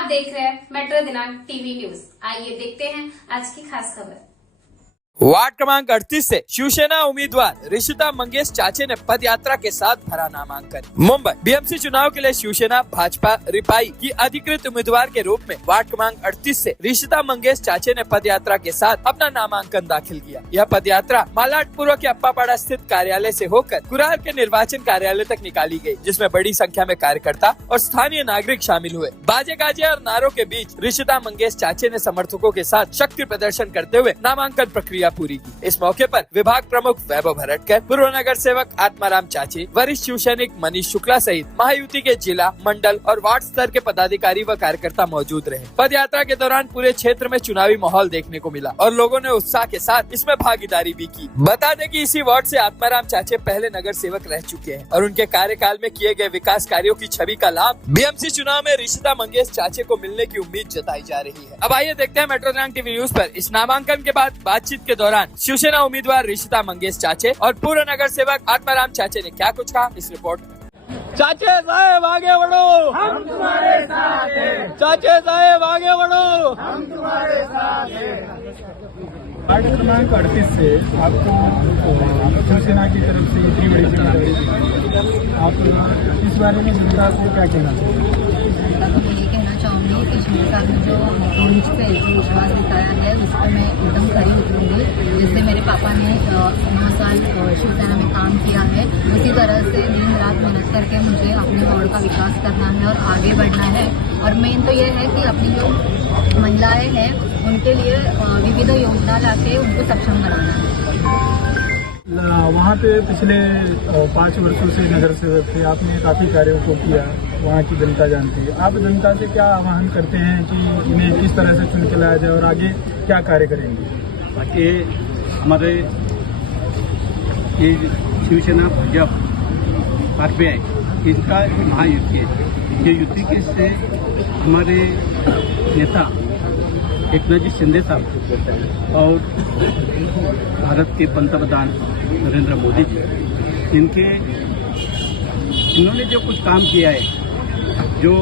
आप देख रहे हैं मेट्रो दिनांक टीवी न्यूज। आइए देखते हैं आज की खास खबर। वार्ड क्रमांक 38 से शिवसेना उम्मीदवार ऋषिता मंगेश चाचे ने पद यात्रा के साथ भरा नामांकन। मुंबई बीएमसी चुनाव के लिए शिवसेना भाजपा रिपाई की अधिकृत उम्मीदवार के रूप में वार्ड क्रमांक 38 से ऋषिता मंगेश चाचे ने पद यात्रा के साथ अपना नामांकन दाखिल किया। यह पद यात्रा मालाडपुरा के अप्पापाड़ा स्थित कार्यालय से होकर कुरार के निर्वाचन कार्यालय तक निकाली गई, जिसमें बड़ी संख्या में कार्यकर्ता और स्थानीय नागरिक शामिल हुए। बाजे गाजे और नारों के बीच ऋषिता मंगेश चाचे ने समर्थकों के साथ शक्ति प्रदर्शन करते हुए नामांकन प्रक्रिया पूरी की। इस मौके पर विभाग प्रमुख वैभव भरटकर, पूर्व नगर सेवक आत्माराम चाचे, वरिष्ठ शिव सैनिक मनीष शुक्ला सहित महायुति के जिला, मंडल और वार्ड स्तर के पदाधिकारी व कार्यकर्ता मौजूद रहे। पद यात्रा के दौरान पूरे क्षेत्र में चुनावी माहौल देखने को मिला और लोगों ने उत्साह के साथ इसमें भागीदारी भी की। बता दें कि इसी वार्ड से आत्माराम चाचे पहले नगर सेवक रह चुके हैं और उनके कार्यकाल में किए गए विकास कार्यों की छवि का लाभ बीएमसी चुनाव में ऋषिता मंगेश चाचे को मिलने की उम्मीद जताई जा रही है। अब आइए देखते हैं मेट्रो दिनांक टीवी न्यूज पर इस नामांकन के बाद बातचीत के दौरान शिवसेना उम्मीदवार ऋषिता मंगेश चाचे और पूर्व नगर सेवक आत्माराम चाचे ने क्या कुछ कहा, इस रिपोर्ट में। चाचे साहेब आगे बढ़ो, हम तुम्हारे साथ हैं। चाचे साहेब आगे बढ़ो, हम तुम्हारे साथ हैं। वार्ड क्रमांक 38 से आपको शिवसेना की तरफ से इतनी बड़ी जिम्मेदारी दी, आप इस बारे में जनता को क्या कहना चाहिए? ये कहना चाहूँगी कि शिवसेना ने जो मुझ पे जो विश्वास दिखाया है उस पर मैं एकदम खरी उतरूँगी। जिससे मेरे पापा ने 9 साल शिवसेना में काम किया है, उसी तरह से दिन रात मेहनत करके मुझे अपने वार्ड का विकास करना है और आगे बढ़ना है। और मेन तो ये है कि अपनी जो महिलाएं हैं उनके लिए विविध योजना लाके उनको सक्षम बनाना है। वहाँ पे पिछले 5 वर्षों से नगर सेवक थे, आपने काफ़ी कार्यों को किया, वहाँ की जनता जानती है। आप जनता से क्या आह्वान करते हैं कि इन्हें किस तरह से चुन के लाया जाए और आगे क्या कार्य करेंगे? ताकि हमारे ये शिवसेना भाजपा आरपीआई इसका महायुति है। ये युति के से हमारे नेता एकनाथ जी शिंदे साहब और भारत के पंतप्रधान नरेंद्र मोदी जी, इन्होंने जो कुछ काम किया है, जो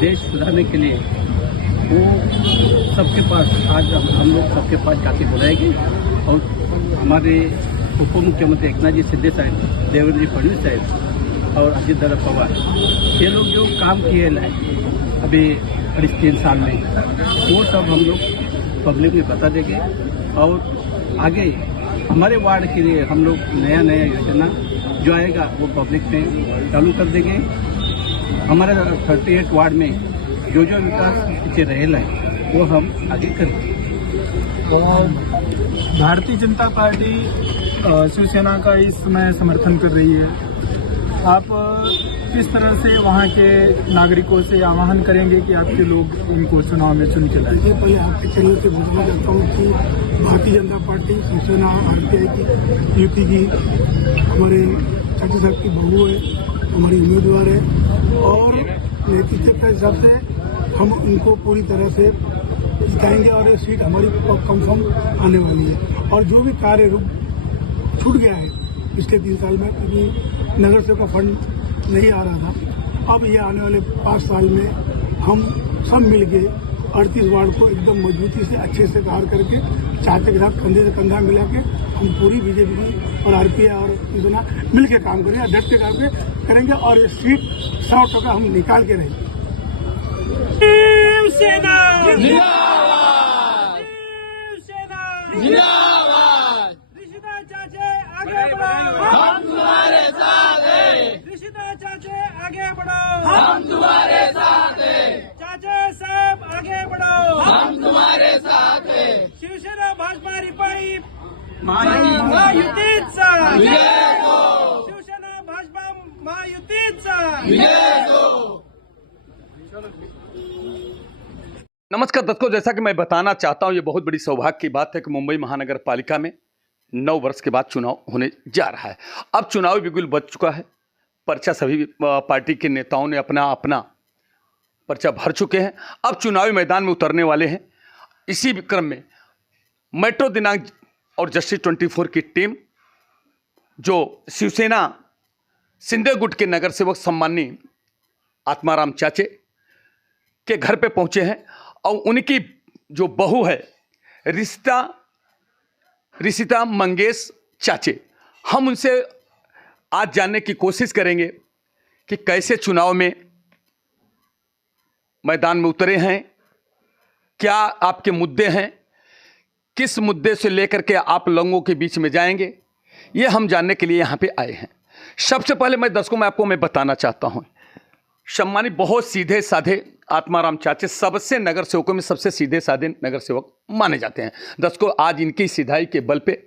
देश सुधारने के लिए, वो सबके पास आज हम लोग सबके पास जाके बुलाएंगे। और हमारे उप मुख्यमंत्री एकनाथ जी शिंदे साहब, देवेंद्र जी फडणवीस साहब और अजित दादा पवार, ये लोग जो काम किए लाए अभी 3 साल में, वो सब हम लोग पब्लिक में बता देंगे। और आगे हमारे वार्ड के लिए हम लोग नया योजना जो आएगा वो पब्लिक में चालू कर देंगे। हमारे 38 वार्ड में जो विकास पीछे रहेला है वो हम आगे करेंगे। भारतीय जनता पार्टी शिवसेना का इस समय समर्थन कर रही है। आप किस तरह से वहाँ के नागरिकों से आह्वान करेंगे कि आपके लोग इनको चुनाव में चुन के लाएं? देखिए, पहले आपके चैनल से बताना चाहता हूँ कि भारतीय जनता पार्टी शिवसेना आरपीआई की यूपी की हमारे चाचा साहब की बहू है, हमारी उम्मीदवार है और नेतृत्व के हिसाब से हम उनको पूरी तरह से जिताएंगे और ये सीट हमारी कंफर्म आने वाली है। और जो भी कार्य छूट गया है पिछले 3 साल में, क्योंकि नगर सेवक का फंड नहीं आ रहा था, अब ये आने वाले 5 साल में हम सब मिलके 38 वार्ड को एकदम मजबूती से अच्छे से कार्य करके चाहते के साथ कंधे से कंधा मिला के हम पूरी बीजेपी और आरपीआई और शिवसेना मिल के काम करेंगे, डट के काम करेंगे और ये सीट 100% हम निकाल के रहेंगे। शिवसेना जिंदाबाद, शिवसेना जिंदाबाद। ऋषिता चाचे आगे बढ़ो, हम तुम्हारे साथ हैं। ऋषिता चाचे आगे बढ़ो, हम तुम्हारे साथ हैं। चाचे साहब आगे बढ़ो, हम तुम्हारे साथ हैं। शिवसेना भाजपा रिपाई महायुतीचा विजय हो, शिवसेना भाजपा महायुतीचा विजय हो। नमस्कार दर्शकों, जैसा कि मैं बताना चाहता हूं, ये बहुत बड़ी सौभाग्य की बात है कि मुंबई महानगर पालिका में 9 वर्ष के बाद चुनाव होने जा रहा है। अब चुनावी बिगुल बज चुका है, पर्चा सभी पार्टी के नेताओं ने अपना अपना पर्चा भर चुके हैं, अब चुनावी मैदान में उतरने वाले हैं। इसी क्रम में मेट्रो दिनांक और जस्टिस 24 की टीम, जो शिवसेना सिंधे गुट के नगर सेवक सम्माननीय आत्माराम चाचे, के घर पे पहुंचे हैं और उनकी जो बहू है ऋषिता मंगेश चाचे, हम उनसे आज जानने की कोशिश करेंगे कि कैसे चुनाव में मैदान में उतरे हैं, क्या आपके मुद्दे हैं, किस मुद्दे से लेकर के आप लोगों के बीच में जाएंगे, ये हम जानने के लिए यहाँ पे आए हैं। सबसे पहले मैं दर्शकों में आपको बताना चाहता हूँ, सम्मानित बहुत सीधे साधे आत्माराम चाचे सबसे नगर सेवकों में सबसे सीधे साधे नगर सेवक माने जाते हैं। दर्शकों, आज इनकी सीधाई के बल पे,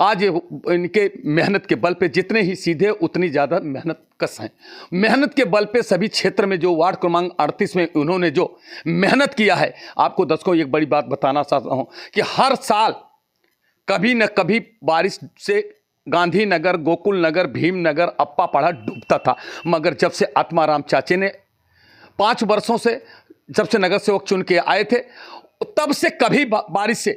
आज इनके मेहनत के बल पे, जितने ही सीधे उतनी ज़्यादा मेहनत कस हैं। मेहनत के बल पे सभी क्षेत्र में जो वार्ड क्रमांक 38 में उन्होंने जो मेहनत किया है, आपको दर्शकों एक बड़ी बात बताना चाहता हूँ कि हर साल कभी न कभी बारिश से गांधीनगर, गोकुल नगर, भीमनगर, अप्पापाड़ा डूबता था, मगर जब से आत्माराम चाचे ने 5 वर्षों से जब से नगर सेवक चुन के आए थे, तब से कभी बारिश से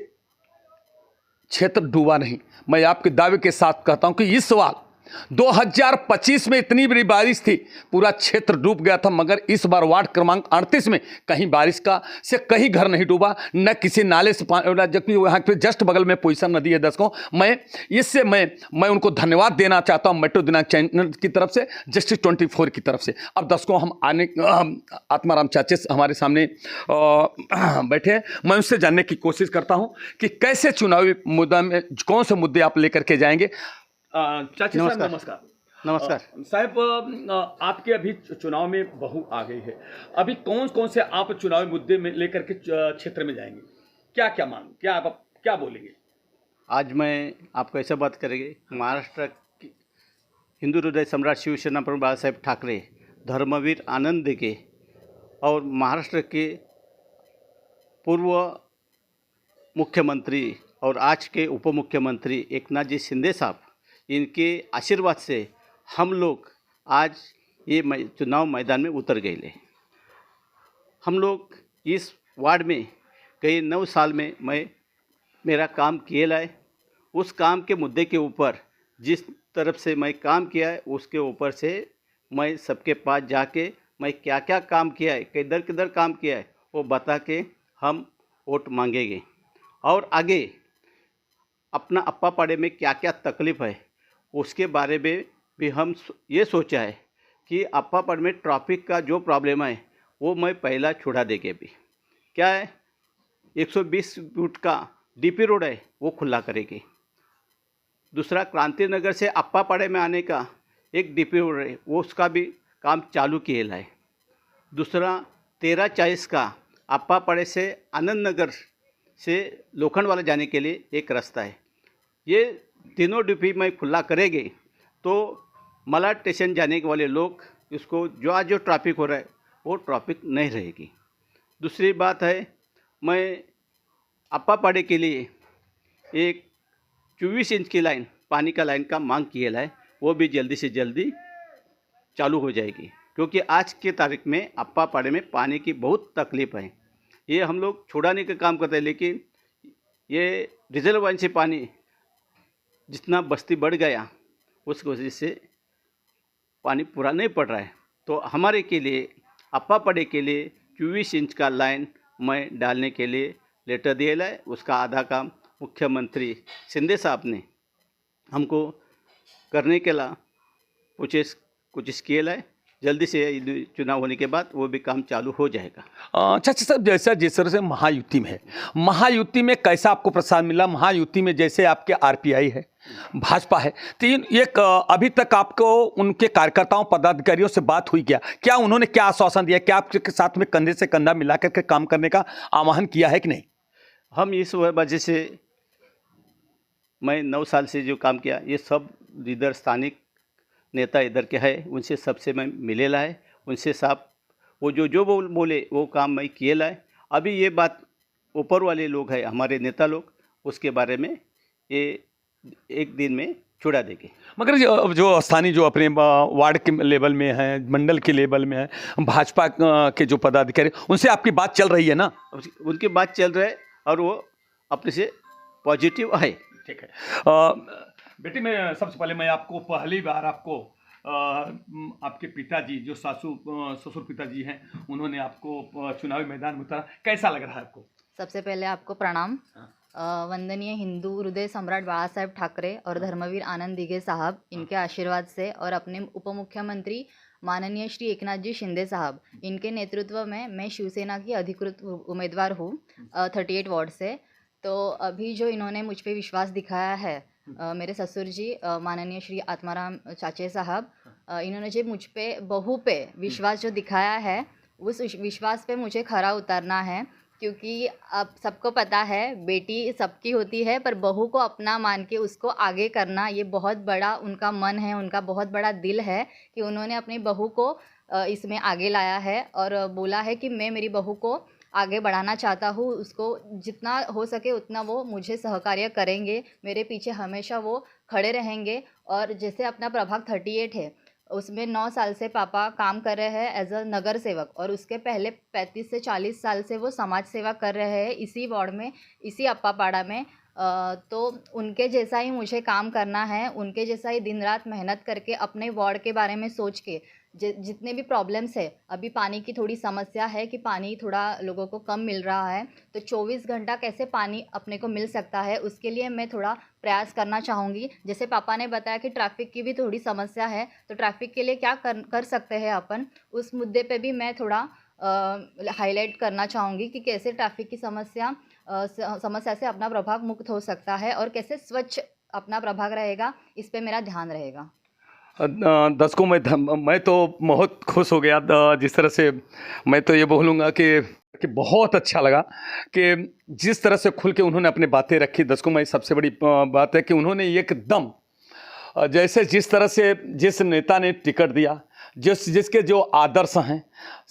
क्षेत्र डूबा नहीं। मैं आपके दावे के साथ कहता हूं कि इस साल 2025 में इतनी बड़ी बारिश थी, पूरा क्षेत्र डूब गया था, मगर इस बार वार्ड क्रमांक 38 में कहीं बारिश का से कहीं घर नहीं डूबा, न किसी नाले से पानी, जबकि वहाँ पे जस्ट बगल में पोईसर नदी है। दर्शकों, मैं उनको धन्यवाद देना चाहता हूँ मेट्रो दिनांक चैनल की तरफ से, जस्टिस 24 की तरफ से। अब दर्शकों, हम आत्माराम चाचे हमारे सामने बैठे हैं, मैं उनसे जानने की कोशिश करता हूँ कि कैसे चुनावी मुद्दा में कौन से मुद्दे आप लेकर के जाएंगे। चाची साहब नमस्कार। नमस्कार साहब, आपके अभी चुनाव में बहू आ गई है, अभी कौन कौन से आप चुनावी मुद्दे में लेकर के क्षेत्र में जाएंगे, क्या क्या मांग, क्या आप क्या बोलेंगे? आज मैं आपको ऐसा बात करेंगे, महाराष्ट्र की हिंदू हृदय सम्राट शिवसेना प्रमुख बाला साहेब ठाकरे, धर्मवीर आनंद देगे और महाराष्ट्र के पूर्व मुख्यमंत्री और आज के उप मुख्यमंत्री एकनाथ जी शिंदे साहब, इनके आशीर्वाद से हम लोग आज ये चुनाव मैदान में उतर गए। हम लोग इस वार्ड में कई 9 साल में मेरा काम किया है, उस काम के मुद्दे के ऊपर जिस तरफ से मैं काम किया है उसके ऊपर से मैं सबके पास जाके मैं क्या क्या काम किया है, किधर काम किया है, वो बता के हम वोट मांगेंगे। और आगे अपना अप्पापाड़े में क्या क्या तकलीफ़ है उसके बारे में भी हम ये सोचा है कि अप्पापाड़े में ट्रैफिक का जो प्रॉब्लम है वो मैं पहला छुड़ा देंगे। भी क्या है, 120 फुट का डीपी रोड है वो खुला करेगी। दूसरा, क्रांति नगर से अप्पापाड़े में आने का एक डीपी रोड है वो उसका भी काम चालू किया है। दूसरा, 1340 का अप्पापाड़े से आनंद नगर से लोखंडवाला जाने के लिए एक रास्ता है। ये तीनों डीपी में खुला करेंगे तो मलाड स्टेशन जाने वाले लोग इसको जो ट्रैफिक हो रहा है वो ट्रैफिक नहीं रहेगी। दूसरी बात है, मैं अप्पापाड़े के लिए एक 24 इंच की लाइन, पानी का लाइन का मांग किया है, वो भी जल्दी से जल्दी चालू हो जाएगी, क्योंकि आज के तारीख में अप्पापाड़े में पानी की बहुत तकलीफ़ है। ये हम लोग छुड़ाने का काम करते हैं, लेकिन ये रिजर्वायर से पानी जितना बस्ती बढ़ गया उस वजह से पानी पूरा नहीं पड़ रहा है। तो हमारे के लिए अप्पापाड़े के लिए 24 इंच का लाइन मैं डालने के लिए लेटर दिया है। उसका आधा काम मुख्यमंत्री शिंदे साहब ने हमको करने के लिए कोशिश किया है। जल्दी से चुनाव होने के बाद वो भी काम चालू हो जाएगा। चाचा साहब, जैसा जिस तरह से महायुति में है, महायुति में कैसा आपको प्रसाद मिला? महायुति में जैसे आपके आरपीआई है, भाजपा है, एक अभी तक आपको उनके कार्यकर्ताओं पदाधिकारियों से बात हुई क्या उन्होंने क्या आश्वासन दिया? क्या आपके साथ में कंधे से कंधा मिला करके काम करने का आह्वान किया है कि नहीं? हम इस वजह से मैं 9 साल से जो काम किया, ये सब इधर स्थानिक नेता इधर के है, उनसे सबसे मैं मिलेला है, उनसे साहब वो जो बोले वो काम मैं किएला है। अभी ये बात ऊपर वाले लोग हैं, हमारे नेता लोग, उसके बारे में ये एक दिन में छुड़ा देंगे। मगर जो स्थानीय जो अपने वार्ड के लेवल में हैं, मंडल के लेवल में हैं, भाजपा के जो पदाधिकारी, उनसे आपकी बात चल रही है ना? उनकी बात चल रही है और वो अपने से पॉजिटिव है। ठीक है बेटी, मैं सबसे पहले मैं आपको पहली बार आपको आपके पिताजी जो ससुर पिताजी हैं उन्होंने आपको चुनावी मैदान में उतारा, कैसा लग रहा है आपको? सबसे पहले आपको प्रणाम। वंदनीय हिंदू हृदय सम्राट बाला साहेब ठाकरे और धर्मवीर आनंद दिघे साहब, इनके आशीर्वाद से और अपने उप मुख्यमंत्री माननीय श्री एकनाथ जी शिंदे साहब, इनके नेतृत्व में मैं शिवसेना की अधिकृत उम्मीदवार हूँ 38 वार्ड से। तो अभी जो इन्होंने मुझ पे विश्वास दिखाया है, मेरे ससुर जी माननीय श्री आत्माराम चाचे साहब, इन्होंने जो मुझ पे बहू पे विश्वास जो दिखाया है, उस विश्वास पे मुझे खरा उतारना है। क्योंकि अब सबको पता है बेटी सबकी होती है, पर बहू को अपना मान के उसको आगे करना, ये बहुत बड़ा उनका मन है, उनका बहुत बड़ा दिल है कि उन्होंने अपनी बहू को इसमें आगे लाया है और बोला है कि मैं मेरी बहू को आगे बढ़ाना चाहता हूँ, उसको जितना हो सके उतना वो मुझे सहकार्य करेंगे, मेरे पीछे हमेशा वो खड़े रहेंगे। और जैसे अपना प्रभाग 38 है, उसमें 9 साल से पापा काम कर रहे हैं एज अ नगर सेवक, और उसके पहले 35 से 40 साल से वो समाज सेवा कर रहे हैं इसी वार्ड में, इसी अप्पापाड़ा में। तो उनके जैसा ही मुझे काम करना है, उनके जैसा ही दिन रात मेहनत करके अपने वार्ड के बारे में सोच के जितने भी प्रॉब्लम्स है, अभी पानी की थोड़ी समस्या है कि पानी थोड़ा लोगों को कम मिल रहा है, तो 24 घंटा कैसे पानी अपने को मिल सकता है, उसके लिए मैं थोड़ा प्रयास करना चाहूँगी। जैसे पापा ने बताया कि ट्रैफिक की भी थोड़ी समस्या है, तो ट्रैफिक के लिए क्या कर सकते हैं अपन, उस मुद्दे पे भी मैं थोड़ा हाईलाइट करना चाहूँगी कि कैसे ट्रैफिक की समस्या से अपना प्रभाग मुक्त हो सकता है और कैसे स्वच्छ अपना प्रभाग रहेगा, इस पे मेरा ध्यान रहेगा। दर्शकों, मैं तो बहुत खुश हो गया। जिस तरह से मैं तो ये बोलूँगा कि बहुत अच्छा लगा कि जिस तरह से खुल के उन्होंने अपनी बातें रखी। दर्शकों, में सबसे बड़ी बात है कि उन्होंने एकदम जैसे जिस तरह से जिस नेता ने टिकट दिया, जिसके जो आदर्श हैं,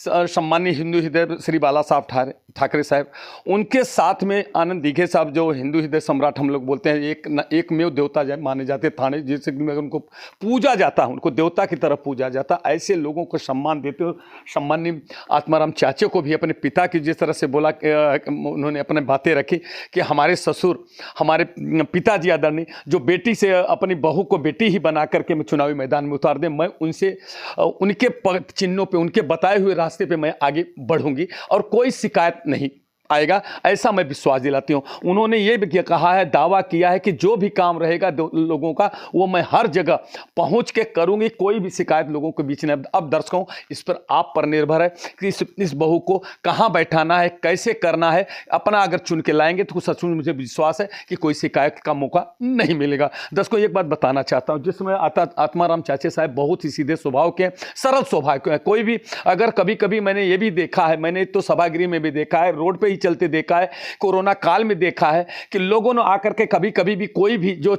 सम्मानीय हिंदू हृदय श्री बाला साहब ठाकरे साहब, उनके साथ में आनंद दिघे साहब जो हिंदू हृदय सम्राट हम लोग बोलते हैं, एकमेव देवता माने जाते थाने, जिससे उनको पूजा जाता है, उनको देवता की तरफ पूजा जाता। ऐसे लोगों को सम्मान देते हो। सम्मानीय आत्माराम चाचे को भी अपने पिता की जिस तरह से बोला, उन्होंने अपने बातें रखी कि हमारे ससुर, हमारे पिताजी आदरणीय जो बेटी से अपनी बहू को बेटी ही बना करके मैं चुनावी मैदान में उतार दें, मैं उनसे उनके चिन्हों पे, उनके बताए हुए रास्ते पे मैं आगे बढ़ूंगी और कोई शिकायत नहीं आएगा, ऐसा मैं विश्वास दिलाती हूँ। उन्होंने ये भी कहा है, दावा किया है कि जो भी काम रहेगा लोगों का, वो मैं हर जगह पहुँच के करूँगी, कोई भी शिकायत लोगों के बीच में। अब दर्शकों, इस पर आप पर निर्भर है कि इस बहू को कहाँ बैठाना है, कैसे करना है। अपना अगर चुन के लाएंगे तो सचमुच मुझे विश्वास है कि कोई शिकायत का मौका नहीं मिलेगा। दर्शकों, एक बात बताना चाहता हूँ, जिसमें आत्माराम चाचे साहब बहुत ही सीधे स्वभाव के, सरल स्वभाव के हैं। कोई भी अगर कभी कभी मैंने ये भी देखा है, मैंने तो सभागृह में भी देखा है, रोड पर चलते देखा है, कोरोना काल में देखा है कि लोगों ने आकर के कभी कभी भी कोई भी जो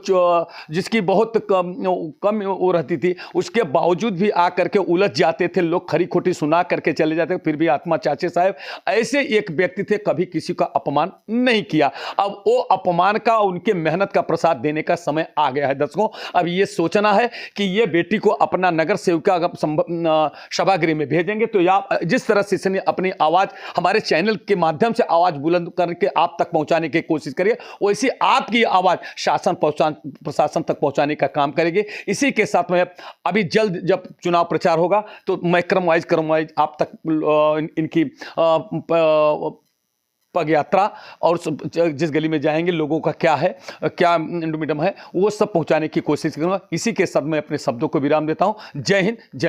जिसकी बहुत कम वो रहती थी, उसके बावजूद भी आकर के उलझ जाते थे, लोग खरी खोटी सुना करके चले जाते। फिर भी आत्मा चाचे साहब ऐसे एक व्यक्ति थे, कभी किसी का अपमान नहीं किया। अब वो अपमान का, उनके मेहनत का प्रसाद देने का समय आ गया है। दर्शकों, अब ये सोचना है कि ये बेटी को अपना नगर सेविका सभागृह में भेजेंगे, तो या जिस तरह से इसने अपनी आवाज हमारे चैनल के माध्यम से आवाज बुलंद करके आप तक पहुंचाने की कोशिश करिए, वैसे आपकी आवाज प्रशासन तक पहुंचाने का काम करेगी। इसी के साथ में अभी जल्द जब चुनाव प्रचार होगा तो मैं क्रम वाइज आप तक इनकी पग यात्रा और जिस गली में जाएंगे लोगों का क्या है, क्या इंडोमिडम है, वो सब पहुंचाने की कोशिश करूंगा। इसी के साथ मैं अपने शब्दों को विराम देता हूं। जय हिंद, जय